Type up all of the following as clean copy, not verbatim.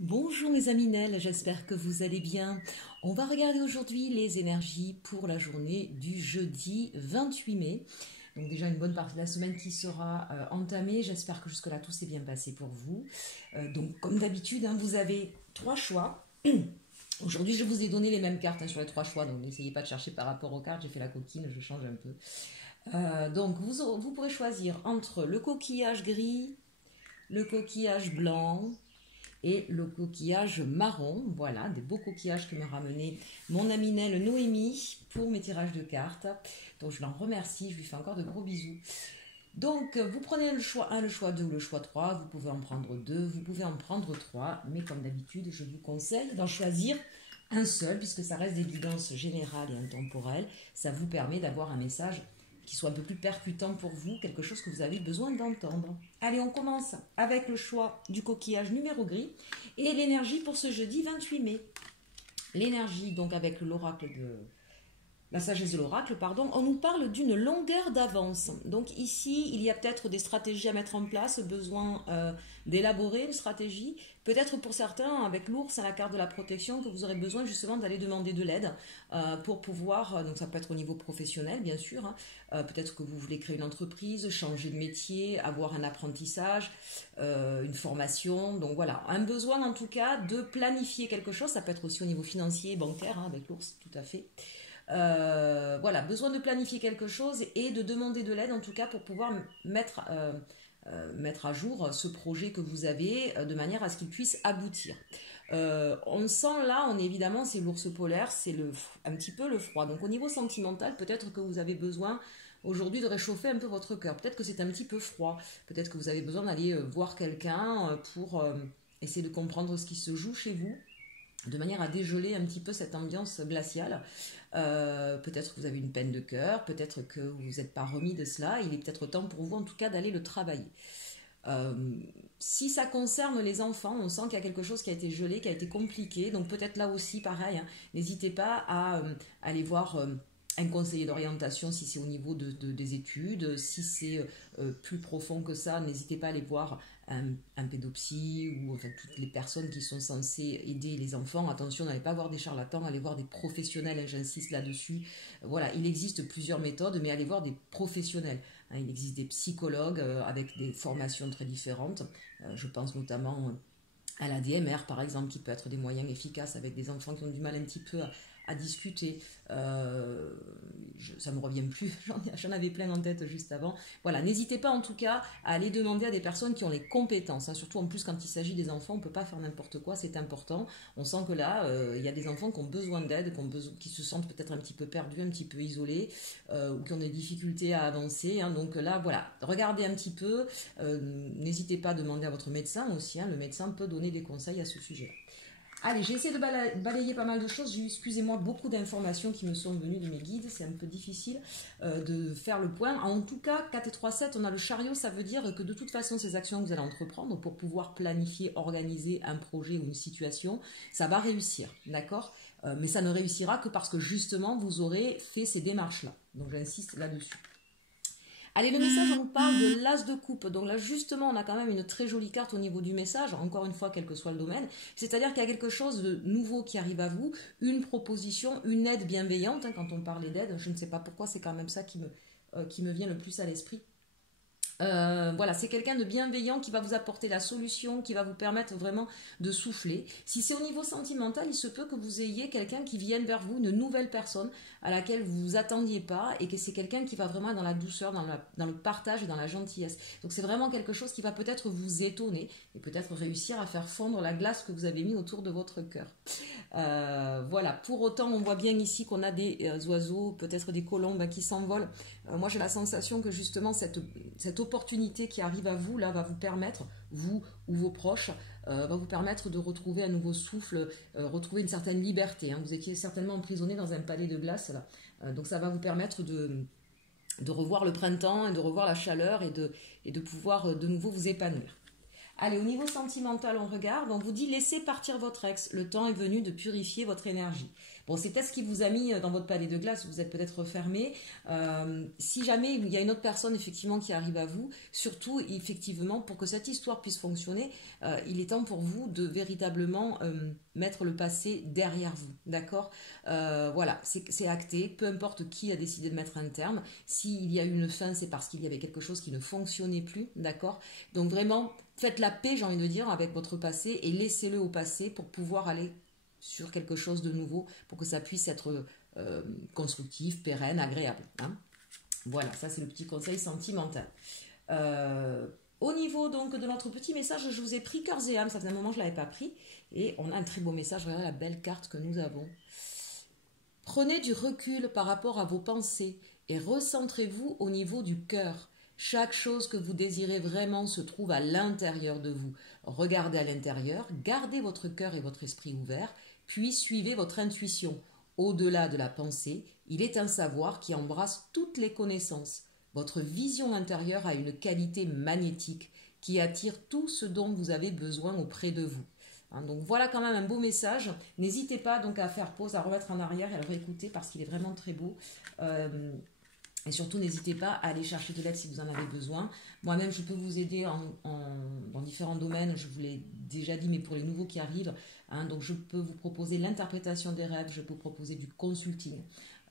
Bonjour mes aminelles, j'espère que vous allez bien. On va regarder aujourd'hui les énergies pour la journée du jeudi 28 mai. Donc déjà une bonne partie de la semaine qui sera entamée. J'espère que jusque-là tout s'est bien passé pour vous. Donc comme d'habitude, vous avez trois choix. Aujourd'hui, je vous ai donné les mêmes cartes sur les trois choix, donc n'essayez pas de chercher par rapport aux cartes. J'ai fait la coquine, je change un peu. Donc vous pourrez choisir entre le coquillage gris, le coquillage blanc et le coquillage marron. Voilà, des beaux coquillages que me ramenait mon amie Nell Noémie pour mes tirages de cartes. Donc je l'en remercie, je lui fais encore de gros bisous. Donc vous prenez le choix 1, le choix 2 ou le choix 3, vous pouvez en prendre 2, vous pouvez en prendre 3, mais comme d'habitude, je vous conseille d'en choisir un seul, puisque ça reste des guidances générales et intemporelles. Ça vous permet d'avoir un message qui soit un peu plus percutant pour vous, quelque chose que vous avez besoin d'entendre. Allez, on commence avec le choix du coquillage numéro gris et l'énergie pour ce jeudi 28 mai. L'énergie, donc avec l'oracle de... La sagesse de l'oracle, pardon, on nous parle d'une longueur d'avance. Donc ici, il y a peut-être des stratégies à mettre en place, besoin d'élaborer une stratégie. Peut-être pour certains, avec l'ours à la carte de la protection, que vous aurez besoin justement d'aller demander de l'aide pour pouvoir, donc ça peut être au niveau professionnel bien sûr, peut-être que vous voulez créer une entreprise, changer de métier, avoir un apprentissage, une formation. Donc voilà, un besoin en tout cas de planifier quelque chose, ça peut être aussi au niveau financier, bancaire, avec l'ours, tout à fait. Voilà, besoin de planifier quelque chose et de demander de l'aide en tout cas pour pouvoir mettre à jour ce projet que vous avez de manière à ce qu'il puisse aboutir. On sent là, évidemment, c'est l'ours polaire, c'est un petit peu le froid. Donc au niveau sentimental, peut-être que vous avez besoin aujourd'hui de réchauffer un peu votre cœur. Peut-être que c'est un petit peu froid. Peut-être que vous avez besoin d'aller voir quelqu'un pour essayer de comprendre ce qui se joue chez vous, de manière à dégeler un petit peu cette ambiance glaciale. Peut-être que vous avez une peine de cœur, peut-être que vous n'êtes pas remis de cela, il est peut-être temps pour vous en tout cas d'aller le travailler. Si ça concerne les enfants, on sent qu'il y a quelque chose qui a été gelé, qui a été compliqué, donc peut-être là aussi pareil, n'hésitez pas à aller voir un conseiller d'orientation si c'est au niveau des études, si c'est plus profond que ça, n'hésitez pas à aller voir un pédopsie ou enfin, toutes les personnes qui sont censées aider les enfants. Attention, n'allez pas voir des charlatans, allez voir des professionnels, j'insiste là-dessus. Voilà, il existe plusieurs méthodes, mais allez voir des professionnels. Il existe des psychologues avec des formations très différentes. Je pense notamment à la DMR, par exemple, qui peut être des moyens efficaces avec des enfants qui ont du mal un petit peu à discuter. Ça me revient plus, j'en avais plein en tête juste avant. Voilà, n'hésitez pas en tout cas à aller demander à des personnes qui ont les compétences, surtout en plus quand il s'agit des enfants, on ne peut pas faire n'importe quoi, c'est important. On sent que là, il y a des enfants qui ont besoin d'aide, qui se sentent peut-être un petit peu perdus, un petit peu isolés, ou qui ont des difficultés à avancer. Donc là, voilà, regardez un petit peu, n'hésitez pas à demander à votre médecin aussi, le médecin peut donner des conseils à ce sujet-là. Allez, j'ai essayé de balayer pas mal de choses. J'ai eu, excusez-moi, beaucoup d'informations qui me sont venues de mes guides. C'est un peu difficile de faire le point. En tout cas, 4 et 3, 7, on a le chariot. Ça veut dire que de toute façon, ces actions que vous allez entreprendre pour pouvoir planifier, organiser un projet ou une situation, ça va réussir, d'accord ? Mais ça ne réussira que parce que justement, vous aurez fait ces démarches-là. Donc, j'insiste là-dessus. Allez, le message, on parle de l'as de coupe. Donc là, justement, on a quand même une très jolie carte au niveau du message, encore une fois, quel que soit le domaine. C'est-à-dire qu'il y a quelque chose de nouveau qui arrive à vous, une proposition, une aide bienveillante. Quand on parlait d'aide, je ne sais pas pourquoi, c'est quand même ça qui me vient le plus à l'esprit. Voilà, c'est quelqu'un de bienveillant qui va vous apporter la solution, qui va vous permettre vraiment de souffler. Si c'est au niveau sentimental, il se peut que vous ayez quelqu'un qui vienne vers vous, une nouvelle personne à laquelle vous vous attendiez pas, et que c'est quelqu'un qui va vraiment dans la douceur, dans le partage et dans la gentillesse. Donc c'est vraiment quelque chose qui va peut-être vous étonner et peut-être réussir à faire fondre la glace que vous avez mis autour de votre cœur. Voilà, pour autant on voit bien ici qu'on a des oiseaux, peut-être des colombes qui s'envolent. Moi j'ai la sensation que justement cette opportunité qui arrive à vous là va vous permettre, vous ou vos proches, va vous permettre de retrouver un nouveau souffle, retrouver une certaine liberté. Vous étiez certainement emprisonné dans un palais de glace là. Donc ça va vous permettre de revoir le printemps et de revoir la chaleur et de pouvoir de nouveau vous épanouir. Allez, au niveau sentimental, on regarde. On vous dit laissez partir votre ex. Le temps est venu de purifier votre énergie. Bon, c'est peut-être ce qui vous a mis dans votre palais de glace, vous êtes peut-être refermé. Si jamais il y a une autre personne effectivement qui arrive à vous, surtout effectivement pour que cette histoire puisse fonctionner, il est temps pour vous de véritablement mettre le passé derrière vous, d'accord. Voilà, c'est acté, peu importe qui a décidé de mettre un terme. S'il y a eu une fin, c'est parce qu'il y avait quelque chose qui ne fonctionnait plus, d'accord. Donc vraiment, faites la paix, j'ai envie de dire, avec votre passé et laissez-le au passé pour pouvoir aller sur quelque chose de nouveau, pour que ça puisse être constructif, pérenne, agréable. Hein. Voilà, ça c'est le petit conseil sentimental. Au niveau donc de notre petit message, je vous ai pris cœurs et âmes, ça faisait un moment que je ne l'avais pas pris, et on a un très beau message, regardez la belle carte que nous avons. Prenez du recul par rapport à vos pensées et recentrez-vous au niveau du cœur. Chaque chose que vous désirez vraiment se trouve à l'intérieur de vous. Regardez à l'intérieur, gardez votre cœur et votre esprit ouverts, puis suivez votre intuition. Au-delà de la pensée, il est un savoir qui embrasse toutes les connaissances. Votre vision intérieure a une qualité magnétique qui attire tout ce dont vous avez besoin auprès de vous. Hein, donc voilà quand même un beau message. N'hésitez pas donc à faire pause, à remettre en arrière et à le réécouter parce qu'il est vraiment très beau. Et surtout, n'hésitez pas à aller chercher de l'aide si vous en avez besoin. Moi-même, je peux vous aider dans différents domaines. Je vous l'ai déjà dit, mais pour les nouveaux qui arrivent, hein, donc je peux vous proposer l'interprétation des rêves, je peux vous proposer du consulting.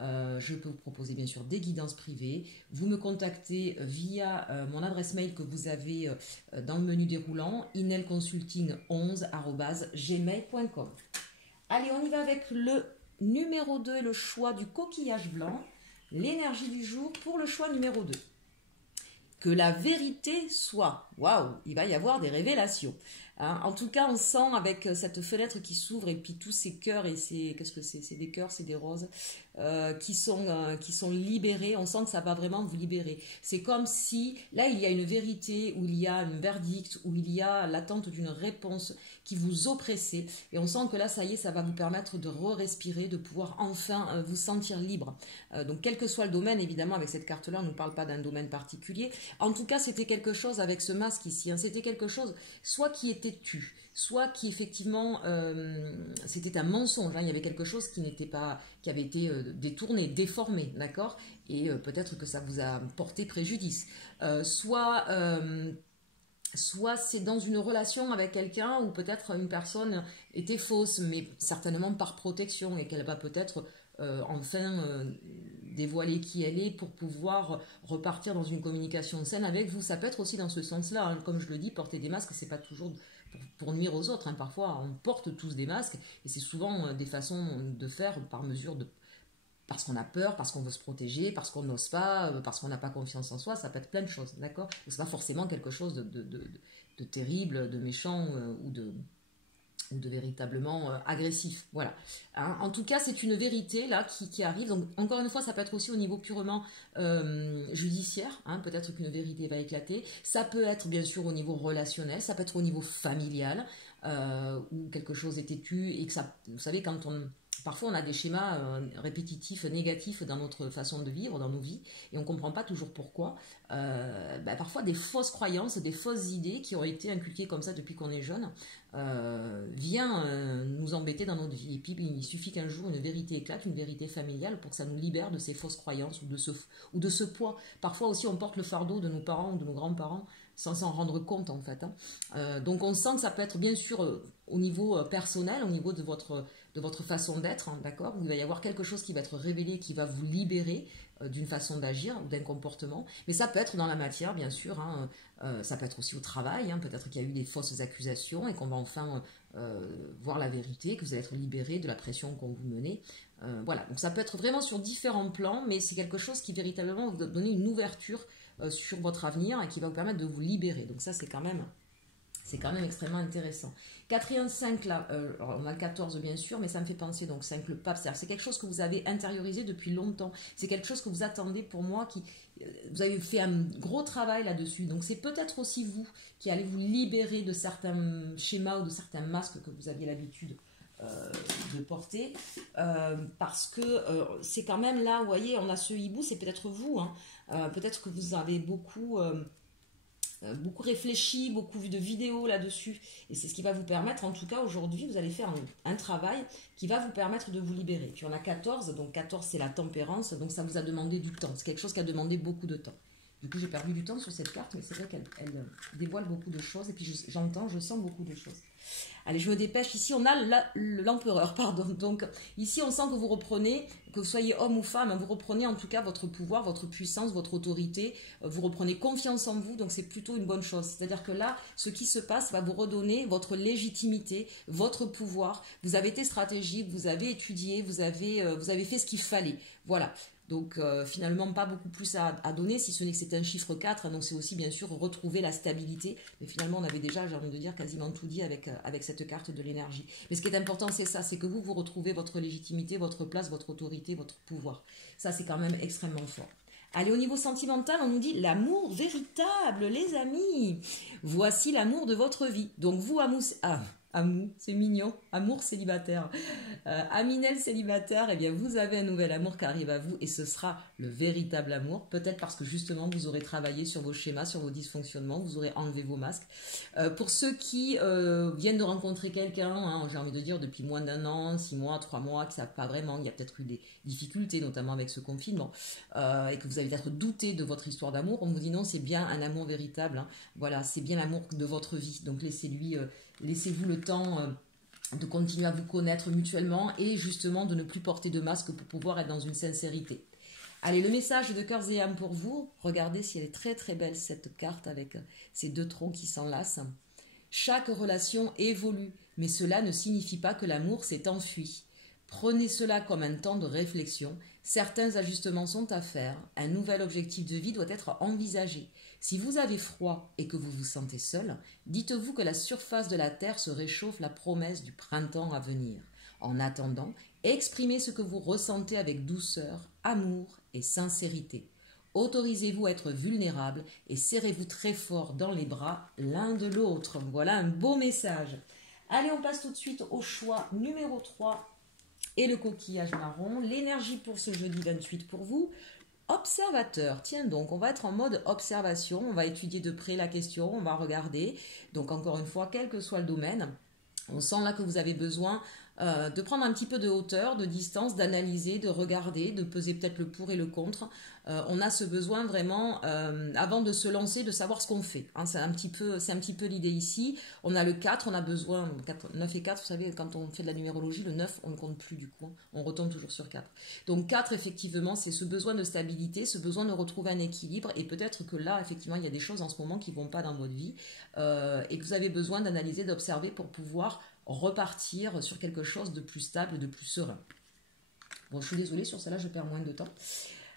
Je peux vous proposer bien sûr des guidances privées. Vous me contactez via mon adresse mail que vous avez dans le menu déroulant, inelconsulting11@gmail.com. Allez, on y va avec le numéro 2 et le choix du coquillage blanc. L'énergie du jour pour le choix numéro 2. Que la vérité soit. Waouh, il va y avoir des révélations. Hein, en tout cas, on sent avec cette fenêtre qui s'ouvre et puis tous ces cœurs et qu'est-ce que c'est des cœurs, c'est des roses qui sont libérés. On sent que ça va vraiment vous libérer. C'est comme si là il y a une vérité, où il y a un verdict, où il y a l'attente d'une réponse qui vous oppressait. Et on sent que là, ça y est, ça va vous permettre de re-respirer, de pouvoir enfin vous sentir libre. Donc quel que soit le domaine, évidemment, avec cette carte-là, on ne nous parle pas d'un domaine particulier. En tout cas, c'était quelque chose avec ce masque ici. Hein, c'était quelque chose soit qui était tu, soit qui effectivement c'était un mensonge, hein, il y avait quelque chose qui n'était pas, qui avait été détourné, déformé, d'accord, et peut-être que ça vous a porté préjudice. Soit c'est dans une relation avec quelqu'un où peut-être une personne était fausse, mais certainement par protection et qu'elle va peut-être enfin dévoiler qui elle est pour pouvoir repartir dans une communication saine avec vous. Ça peut être aussi dans ce sens-là, hein. Comme je le dis, porter des masques, c'est pas toujours pour nuire aux autres, hein. Parfois on porte tous des masques et c'est souvent des façons de faire par mesure de, parce qu'on a peur, parce qu'on veut se protéger, parce qu'on n'ose pas, parce qu'on n'a pas confiance en soi. Ça peut être plein de choses, d'accord. C'est pas forcément quelque chose de terrible, de méchant ou de véritablement agressif. Voilà. Hein, en tout cas, c'est une vérité là qui arrive. Donc, encore une fois, ça peut être aussi au niveau purement judiciaire. Hein, peut-être qu'une vérité va éclater. Ça peut être bien sûr au niveau relationnel. Ça peut être au niveau familial où quelque chose est têtu et que ça, vous savez, parfois on a des schémas répétitifs, négatifs dans notre façon de vivre, dans nos vies, et on ne comprend pas toujours pourquoi. Parfois des fausses croyances, des fausses idées qui ont été inculquées comme ça depuis qu'on est jeune, vient nous embêter dans notre vie. Et puis il suffit qu'un jour une vérité éclate, une vérité familiale, pour que ça nous libère de ces fausses croyances ou de ce poids. Parfois aussi on porte le fardeau de nos parents ou de nos grands-parents sans s'en rendre compte en fait. Hein. Donc on sent que ça peut être bien sûr au niveau personnel, au niveau de votre façon d'être, hein, d'accord. Il va y avoir quelque chose qui va être révélé, qui va vous libérer d'une façon d'agir ou d'un comportement. Mais ça peut être dans la matière, bien sûr. Hein, ça peut être aussi au travail. Hein, peut-être qu'il y a eu des fausses accusations et qu'on va enfin voir la vérité, que vous allez être libéré de la pression qu'on vous menait. Voilà. Donc ça peut être vraiment sur différents plans, mais c'est quelque chose qui véritablement va vous donner une ouverture sur votre avenir et qui va vous permettre de vous libérer. Donc ça, c'est quand même extrêmement intéressant. Quatrième 5 là, alors on a le 14 bien sûr, mais ça me fait penser, donc 5 le pape, c'est quelque chose que vous avez intériorisé depuis longtemps, c'est quelque chose que vous attendez pour moi, vous avez fait un gros travail là-dessus, donc c'est peut-être aussi vous qui allez vous libérer de certains schémas ou de certains masques que vous aviez l'habitude de porter, parce que c'est quand même là, vous voyez, on a ce hibou, c'est peut-être vous, hein, peut-être que vous avez beaucoup beaucoup réfléchi, beaucoup vu de vidéos là-dessus. Et c'est ce qui va vous permettre, en tout cas aujourd'hui, vous allez faire un travail qui va vous permettre de vous libérer. Puis on a 14, donc 14 c'est la tempérance, donc ça vous a demandé du temps. C'est quelque chose qui a demandé beaucoup de temps. Du coup j'ai perdu du temps sur cette carte, mais c'est vrai qu'elle dévoile beaucoup de choses. Et puis je sens beaucoup de choses. Allez, je me dépêche. Ici, on a l'empereur, pardon. Donc, ici, on sent que vous reprenez, que vous soyez homme ou femme, vous reprenez en tout cas votre pouvoir, votre puissance, votre autorité. Vous reprenez confiance en vous, donc c'est plutôt une bonne chose. C'est-à-dire que là, ce qui se passe va vous redonner votre légitimité, votre pouvoir. Vous avez été stratégique, vous avez étudié, vous avez fait ce qu'il fallait. Voilà. Donc finalement pas beaucoup plus à donner, si ce n'est que c'est un chiffre 4, hein, donc c'est aussi bien sûr retrouver la stabilité, mais finalement on avait déjà, j'ai envie de dire, quasiment tout dit avec cette carte de l'énergie. Mais ce qui est important c'est ça, c'est que vous retrouvez votre légitimité, votre place, votre autorité, votre pouvoir. Ça c'est quand même extrêmement fort. Allez, au niveau sentimental, on nous dit l'amour véritable, les amis. Voici l'amour de votre vie. Donc vous, Amou, c'est mignon, amour célibataire. Aminel célibataire, eh bien vous avez un nouvel amour qui arrive à vous et ce sera le véritable amour. Peut-être parce que justement vous aurez travaillé sur vos schémas, sur vos dysfonctionnements, vous aurez enlevé vos masques. Pour ceux qui viennent de rencontrer quelqu'un, hein, j'ai envie de dire depuis moins d'1 an, 6 mois, 3 mois, qui ne savent pas vraiment, il y a peut-être eu des difficultés, notamment avec ce confinement, et que vous avez peut-être douté de votre histoire d'amour, on vous dit non, c'est bien un amour véritable. Hein. Voilà, c'est bien l'amour de votre vie. Donc laissez-vous le temps de continuer à vous connaître mutuellement et justement de ne plus porter de masque pour pouvoir être dans une sincérité. Allez, le message de cœurs et âmes pour vous. Regardez si elle est très très belle cette carte avec ces 2 troncs qui s'enlacent. Chaque relation évolue, mais cela ne signifie pas que l'amour s'est enfui. Prenez cela comme un temps de réflexion. Certains ajustements sont à faire. Un nouvel objectif de vie doit être envisagé. Si vous avez froid et que vous vous sentez seul, dites-vous que la surface de la Terre se réchauffe, la promesse du printemps à venir. En attendant, exprimez ce que vous ressentez avec douceur, amour et sincérité. Autorisez-vous à être vulnérable et serrez-vous très fort dans les bras l'un de l'autre. Voilà un beau message. Allez, on passe tout de suite au choix numéro 3 et le coquillage marron. L'énergie pour ce jeudi 28 pour vous. Observateur, tiens donc, on va être en mode observation, on va étudier de près la question, on va regarder. Donc encore une fois, quel que soit le domaine, on sent là que vous avez besoin de prendre un petit peu de hauteur, de distance, d'analyser, de regarder, de peser peut-être le pour et le contre. On a ce besoin vraiment, avant de se lancer, de savoir ce qu'on fait. Hein, c'est un petit peu l'idée ici. On a le 4, on a besoin, 9 et 4, vous savez, quand on fait de la numérologie, le 9, on ne compte plus du coup. Hein, on retombe toujours sur 4. Donc 4, effectivement, c'est ce besoin de stabilité, ce besoin de retrouver un équilibre. Et peut-être que là, effectivement, il y a des choses en ce moment qui ne vont pas dans votre vie et que vous avez besoin d'analyser, d'observer pour pouvoir repartir sur quelque chose de plus stable, de plus serein. Bon, je suis désolée, sur celle-là, je perds moins de temps.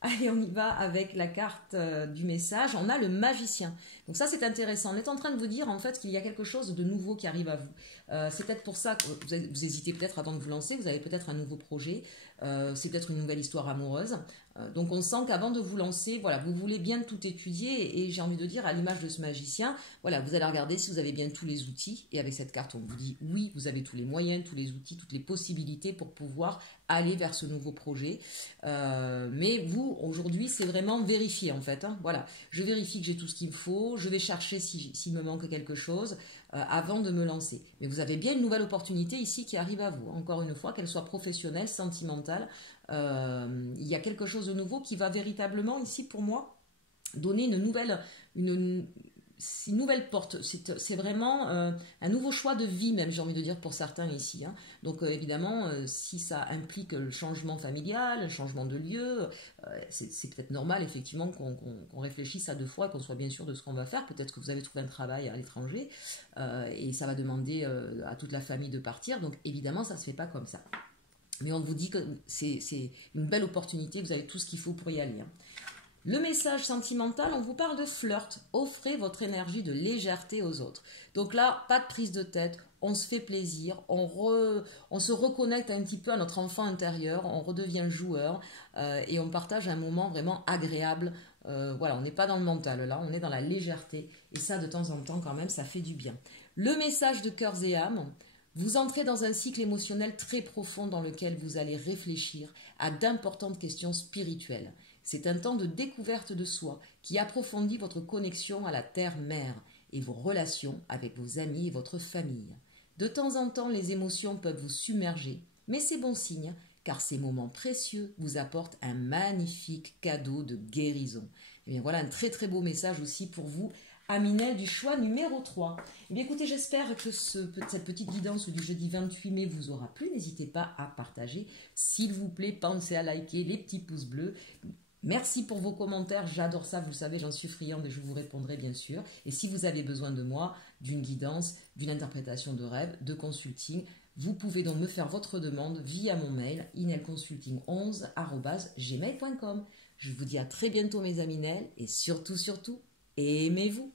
Allez, on y va avec la carte du message. On a le magicien. Donc ça, c'est intéressant. On est en train de vous dire, en fait, qu'il y a quelque chose de nouveau qui arrive à vous. C'est peut-être pour ça que vous hésitez peut-être avant de vous lancer. Vous avez peut-être un nouveau projet. C'est peut-être une nouvelle histoire amoureuse. Donc on sent qu'avant de vous lancer, voilà, vous voulez bien tout étudier et j'ai envie de dire à l'image de ce magicien, voilà, vous allez regarder si vous avez bien tous les outils et avec cette carte on vous dit oui, vous avez tous les moyens, tous les outils, toutes les possibilités pour pouvoir aller vers ce nouveau projet. Mais vous, aujourd'hui, c'est vraiment vérifier en fait. Hein, voilà, je vérifie que j'ai tout ce qu'il me faut, je vais chercher s'il me manque quelque chose avant de me lancer. Mais vous avez bien une nouvelle opportunité ici qui arrive à vous. Encore une fois, qu'elle soit professionnelle, sentimentale, il y a quelque chose de nouveau qui va véritablement ici pour moi donner une nouvelle porte. C'est vraiment un nouveau choix de vie même, j'ai envie de dire pour certains ici. Hein. Donc évidemment, si ça implique le changement familial, le changement de lieu, c'est peut-être normal effectivement qu'on réfléchisse à 2 fois et qu'on soit bien sûr de ce qu'on va faire. Peut-être que vous avez trouvé un travail à l'étranger et ça va demander à toute la famille de partir. Donc évidemment, ça ne se fait pas comme ça. Mais on vous dit que c'est une belle opportunité, vous avez tout ce qu'il faut pour y aller. Hein. Le message sentimental, on vous parle de flirt. Offrez votre énergie de légèreté aux autres. Donc là, pas de prise de tête, on se fait plaisir, on se reconnecte un petit peu à notre enfant intérieur, on redevient joueur et on partage un moment vraiment agréable. Voilà, on n'est pas dans le mental là, on est dans la légèreté. Et ça, de temps en temps, quand même, ça fait du bien. Le message de cœurs et âmes. Vous entrez dans un cycle émotionnel très profond dans lequel vous allez réfléchir à d'importantes questions spirituelles. C'est un temps de découverte de soi qui approfondit votre connexion à la Terre-Mère et vos relations avec vos amis et votre famille. De temps en temps, les émotions peuvent vous submerger, mais c'est bon signe car ces moments précieux vous apportent un magnifique cadeau de guérison. Et bien voilà un très très beau message aussi pour vous, Aminel du choix numéro 3. Et bien écoutez, j'espère que cette petite guidance du jeudi 28 mai vous aura plu. N'hésitez pas à partager. S'il vous plaît, pensez à liker les petits pouces bleus. Merci pour vos commentaires, j'adore ça, vous savez, j'en suis friande et je vous répondrai bien sûr. Et si vous avez besoin de moi, d'une guidance, d'une interprétation de rêve, de consulting, vous pouvez donc me faire votre demande via mon mail inelconsulting11@gmail.com. Je vous dis à très bientôt mes amis Nel et surtout, aimez-vous.